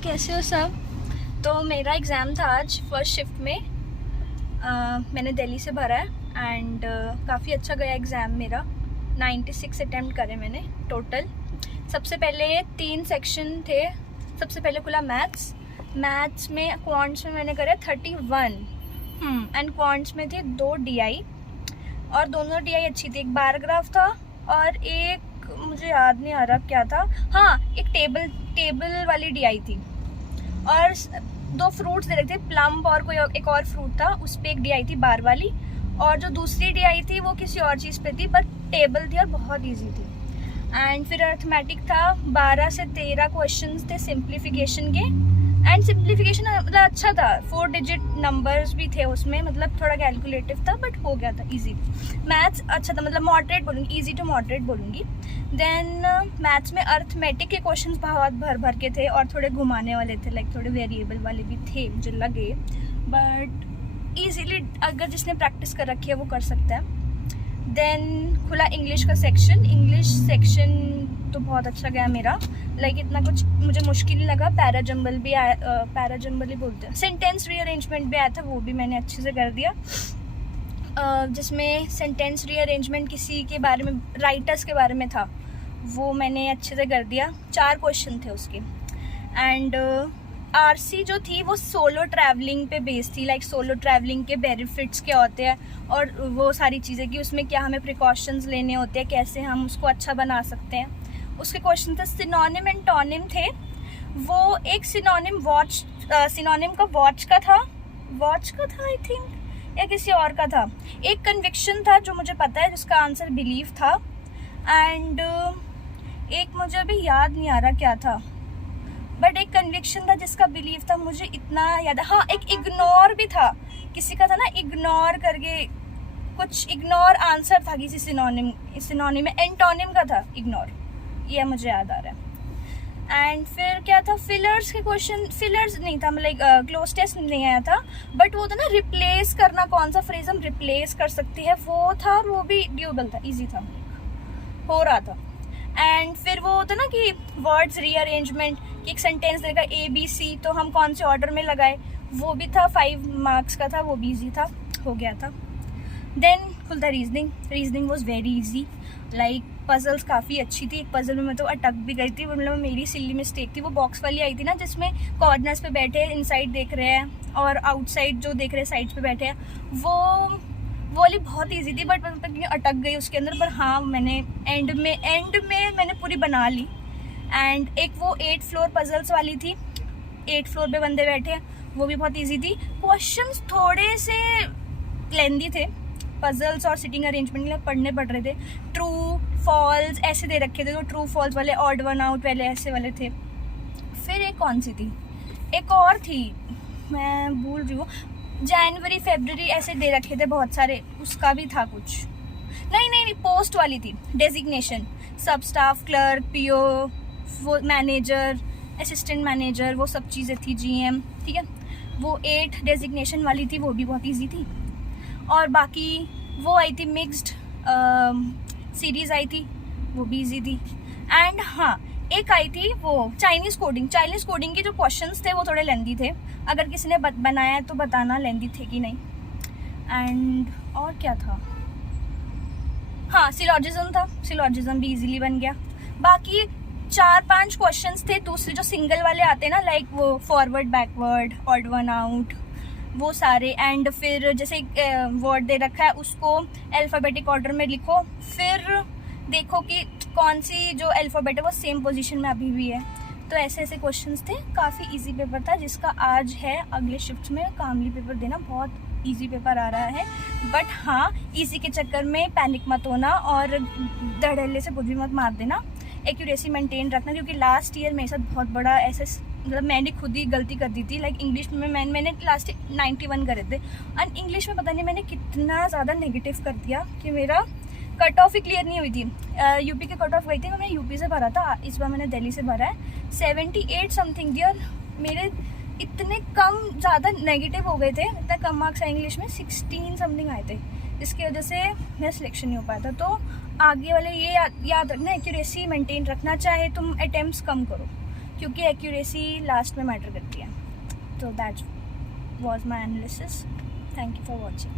कैसे हो सब। तो मेरा एग्ज़ाम था आज फर्स्ट शिफ्ट में। मैंने दिल्ली से भरा है एंड काफ़ी अच्छा गया एग्ज़ाम मेरा। 96 अटैम्प्ट करे मैंने टोटल। सबसे पहले 3 सेक्शन थे। सबसे पहले खुला मैथ्स में क्वांट्स में मैंने करे 31 एंड क्वांट्स में थे 2 DI और दोनों DI अच्छी थी। एक बार ग्राफ था और एक मुझे याद नहीं आ रहा क्या था। हाँ, एक टेबल वाली DI थी और 2 फ्रूट्स दे रखे थे, प्लम और कोई एक और फ्रूट था, उस पर एक DI थी बार वाली, और जो दूसरी DI थी वो किसी और चीज़ पे थी बट टेबल थी और बहुत इजी थी। एंड फिर अर्थमेटिक था, 12 से 13 क्वेश्चंस थे सिंप्लीफिकेशन के एंड सिंप्लीफिकेशन मतलब अच्छा था। 4 डिजिट नंबर्स भी थे उसमें, मतलब थोड़ा कैलकुलेटिव था बट हो गया था इजी। मैथ्स अच्छा था, मतलब मॉडरेट बोलूँगी, इजी टू मॉडरेट बोलूँगी। देन मैथ्स में अर्थमेटिक के क्वेश्चंस बहुत भर के थे और थोड़े घुमाने वाले थे, लाइक थोड़े वेरिएबल वाले भी थे मुझे लगे, बट ईजीली अगर जिसने प्रैक्टिस कर रखी है वो कर सकता है। देन खुला इंग्लिश का सेक्शन। इंग्लिश सेक्शन तो बहुत अच्छा गया मेरा, लाइक इतना कुछ मुझे मुश्किल नहीं लगा। पैराजम्बल भी आया, पैराजम्बल ही बोलते हैं। सेंटेंस रीअरेंजमेंट भी आया था, वो भी मैंने अच्छे से कर दिया। जिसमें सेंटेंस रीअरेंजमेंट किसी के बारे में, राइटर्स के बारे में था, वो मैंने अच्छे से कर दिया। 4 क्वेश्चन थे उसके। एंड RC जो थी वो सोलो ट्रैवलिंग पे बेस्ड थी, लाइक सोलो ट्रैवलिंग के बेनिफिट्स क्या होते हैं और वो सारी चीज़ें कि उसमें क्या हमें प्रिकॉशंस लेने होते हैं, कैसे हम उसको अच्छा बना सकते हैं। उसके क्वेश्चन थे। सिनोनिम एंड टोनिम थे। वो एक सिनोनिम सिनोनिम का वॉच का था आई थिंक, या किसी और का था। एक कन्विक्शन था जो मुझे पता है, जिसका आंसर बिलीव था। एंड एक मुझे अभी याद नहीं आ रहा क्या था, बट एक कन्विक्शन था जिसका बिलीव था, मुझे इतना याद है। हाँ, एक इग्नोर भी था, किसी का था ना इग्नोर करके कुछ, इग्नोर आंसर था किसी सिनोनिम में। एंटोनिम का था इग्नोर, ये मुझे याद आ रहा है। एंड फिर क्या था, फिलर्स के क्वेश्चन। फिलर्स नहीं था, मतलब क्लोज टेस्ट नहीं आया था, बट वो था ना रिप्लेस करना, कौन सा फ्रेज हम रिप्लेस कर सकती है, वो था और वो भी ड्यूबल था, इजी था, हो रहा था। एंड फिर वो होता ना कि वर्ड्स रीअरेंजमेंट, कि एक सेंटेंस देगा ABC तो हम कौन से ऑर्डर में लगाए, वो भी था। 5 मार्क्स का था, वो भी इजी था, हो गया था। देन खुलता reasoning was very easy, like puzzles काफ़ी अच्छी थी। एक पजल में मैं तो अटक भी गई थी, मतलब मेरी सिली मिस्टेक थी। वो बॉक्स वाली आई थी ना, जिसमें कॉर्नर्स पे बैठे इनसाइड देख रहे हैं और आउटसाइड जो देख रहे हैं साइड्स पे बैठे हैं, वो वाली बहुत इजी थी, बट मैं अटक गई उसके अंदर। पर हाँ, मैंने एंड में मैंने पूरी बना ली। एंड एक वो 8 फ्लोर पजल्स वाली थी, 8 फ्लोर पे बंदे बैठे हैं, वो भी बहुत इजी थी। क्वेश्चंस थोड़े से लेंदी थे, पजल्स और सिटिंग अरेंजमेंट के लिए पढ़ने पड़ रहे थे। ट्रू फॉल्स ऐसे दे रखे थे, तो ट्रू फॉल्स वाले, ऑड वन आउट वाले ऐसे वाले थे। फिर एक कौन सी थी, एक और थी, मैं भूल रही हूँ। जनवरी फरवरी ऐसे दे रखे थे बहुत सारे, उसका भी था कुछ। नहीं, पोस्ट वाली थी, डेजिग्नेशन, सब स्टाफ, क्लर्क, PO, वो मैनेजर, असिस्टेंट मैनेजर, वो सब चीज़ें थी, GM, ठीक है। वो 8 डेजिग्नेशन वाली थी, वो भी बहुत इजी थी। और बाकी वो आई थी मिक्स्ड सीरीज़ आई थी, वो भी इजी थी। एंड हाँ, एक आई थी वो चाइनीज़ कोडिंग के जो क्वेश्चंस थे वो थोड़े लेंदी थे। अगर किसी ने बनाया है तो बताना लेंदी थे कि नहीं। एंड और क्या था, हाँ सिलॉजिज्म था, सिलॉजिज्म भी इजीली बन गया। बाकी 4-5 क्वेश्चंस थे दूसरे जो सिंगल वाले आते हैं ना, लाइक वो forward, backward, odd one out, वो सारे। एंड फिर जैसे वर्ड दे रखा है उसको अल्फ़ाबेटिक ऑर्डर में लिखो, फिर देखो कि कौन सी जो अल्फ़ाबेट है वो सेम पोजीशन में अभी भी है। तो ऐसे क्वेश्चंस थे, काफ़ी इजी पेपर था, जिसका आज है अगले शिफ्ट में कामली पेपर देना। बहुत इजी पेपर आ रहा है, बट हाँ, इजी के चक्कर में पैनिक मत होना और धड़ल्ले से कुछ भी मत मार देना। एक्यूरेसी मेंटेन रखना, क्योंकि लास्ट ईयर मेरे साथ बहुत बड़ा ऐसे, मतलब मैंने खुद ही गलती कर दी थी। लाइक इंग्लिश में मैंने लास्ट 91 करे थे, एंड इंग्लिश में पता नहीं मैंने कितना ज़्यादा नेगेटिव कर दिया कि मेरा कट ऑफ ही क्लियर नहीं हुई थी। यूपी के कट ऑफ गई थी, मैंने यूपी से भरा था, इस बार मैंने दिल्ली से भरा है। 78 समथिंग थी और मेरे इतने कम ज़्यादा नेगेटिव हो गए थे, इतना कम मार्क्स आए इंग्लिश में, 16 समथिंग आए थे, जिसकी वजह से मेरा सिलेक्शन नहीं हो पाया था। तो आगे वाले ये याद रखना, एक्यूरेसी मेंटेन रखना, चाहे तुम अटेम्प्ट्स कम करो, क्योंकि एक्यूरेसी लास्ट में मैटर करती है. तो that was my analysis. Thank you for watching.